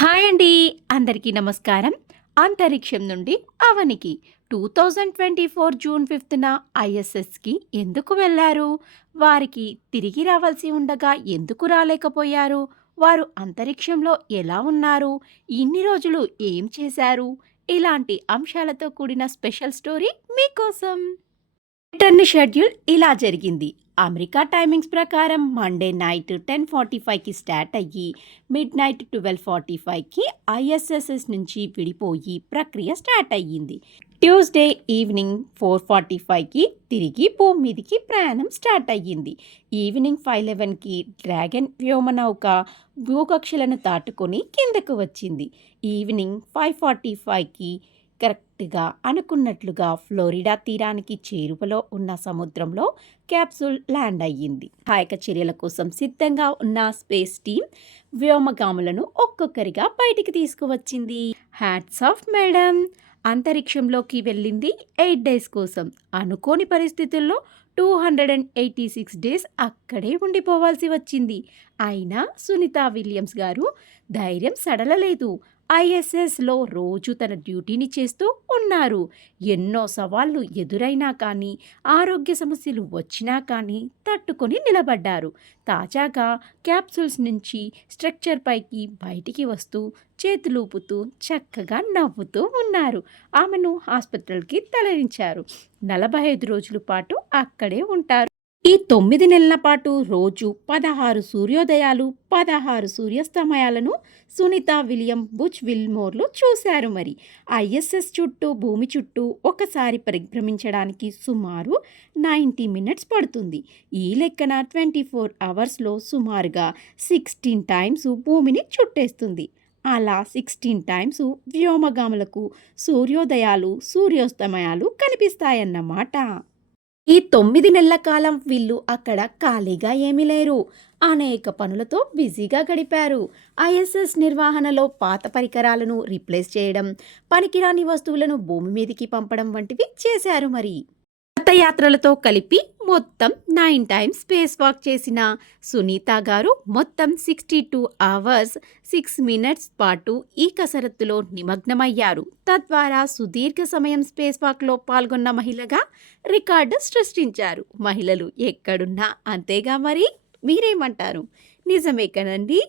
Hi అండి. అందరికీ నమస్కారం. అంతరిక్షం నుండి అవనికి two thousand twenty four June ఫిఫ్త్న ఐఎస్ఎస్కి ఎందుకు వెళ్ళారు? వారికి తిరిగి రావాల్సి ఉండగా ఎందుకు రాలేకపోయారు? వారు అంతరిక్షంలో ఎలా ఉన్నారు? ఇన్ని రోజులు ఏం చేశారు? ఇలాంటి అంశాలతో కూడిన స్పెషల్ స్టోరీ మీకోసం. రిటర్న్ షెడ్యూల్ ఇలా జరిగింది. అమెరికా టైమింగ్స్ ప్రకారం మండే నైట్ టెన్ ఫార్టీ ఫైవ్కి స్టార్ట్ అయ్యి మిడ్ నైట్ ట్వెల్వ్ ఫార్టీ ఫైవ్కి ఐఎస్ఎస్ఎస్ నుంచి విడిపోయి ప్రక్రియ స్టార్ట్ అయ్యింది. ట్యూస్డే ఈవినింగ్ ఫోర్ ఫార్టీ ఫైవ్కి తిరిగి భూమి మీదికి ప్రయాణం స్టార్ట్ అయ్యింది. ఈవినింగ్ ఫైవ్ లెవెన్కి డ్రాగన్ వ్యోమనౌక భూకక్షలను దాటుకొని కిందకు వచ్చింది. ఈవినింగ్ ఫైవ్ ఫార్టీ ఫైవ్కి కరెక్ట్గా అనుకున్నట్లుగా ఫ్లోరిడా తీరానికి చేరువలో ఉన్న సముద్రంలో క్యాప్సూల్ ల్యాండ్ అయ్యింది. సహాయక చర్యల కోసం సిద్ధంగా ఉన్న స్పేస్ టీం వ్యోమగాములను ఒక్కొక్కరిగా బయటికి తీసుకువచ్చింది. Hats off madam! అంతరిక్షంలోకి వెళ్ళింది ఎయిట్ డేస్ కోసం. అనుకోని పరిస్థితుల్లో two hundred and eighty six days అక్కడే ఉండిపోవాల్సి వచ్చింది. అయినా సునీత విలియమ్స్ గారు ధైర్యం సడలలేదు. ఐఎస్ఎస్లో రోజు తన డ్యూటీని చేస్తూ ఉన్నారు. ఎన్నో సవాళ్ళు ఎదురైనా కానీ ఆరోగ్య సమస్యలు వచ్చినా కానీ తట్టుకొని నిలబడ్డారు. తాజాగా క్యాప్సూల్స్ నుంచి స్ట్రక్చర్ పైకి బయటికి వస్తూ చేతులూపుతూ చక్కగా నవ్వుతూ ఉన్నారు. ఆమెను హాస్పిటల్కి తరలించారు. నలభై ఐదు రోజుల పాటు అక్కడే ఉంటారు. ఈ తొమ్మిది నెలల పాటు రోజు పదహారు సూర్యోదయాలు పదహారు సూర్యాస్తమయాలను సునీత విలియం బుచ్ విల్మోర్లు చూశారు మరి. ఐఎస్ఎస్ చుట్టూ భూమి చుట్టూ ఒకసారి పరిభ్రమించడానికి సుమారు నైంటీ మినిట్స్ పడుతుంది. ఈ లెక్కన ట్వంటీ ఫోర్ అవర్స్లో సుమారుగా సిక్స్టీన్ టైమ్స్ భూమిని చుట్టేస్తుంది. అలా సిక్స్టీన్ టైమ్స్ వ్యోమగాములకు సూర్యోదయాలు సూర్యోస్తమయాలు కనిపిస్తాయన్నమాట. ఈ తొమ్మిది నెలల కాలం వీళ్ళు అక్కడ ఖాళీగా ఏమీ లేరు. అనేక పనులతో బిజీగా గడిపారు. ఐఎస్ఎస్ నిర్వహణలో పాత పరికరాలను రీప్లేస్ చేయడం పనికిరాని వస్తువులను భూమి మీదకి పంపడం వంటివి చేశారు మరి. కొత్త యాత్రలతో కలిపి మొత్తం నైన్ టైమ్స్ స్పేస్ వాక్ చేసిన సునీత గారు మొత్తం sixty two hours six minutes పాటు ఈ కసరత్తులో నిమగ్నమయ్యారు. తద్వారా సుదీర్ఘ సమయం స్పేస్ వాక్లో పాల్గొన్న మహిళగా రికార్డు సృష్టించారు. మహిళలు ఎక్కడున్నా అంతేగా మరి? మీరేమంటారు? నిజమే కదండి?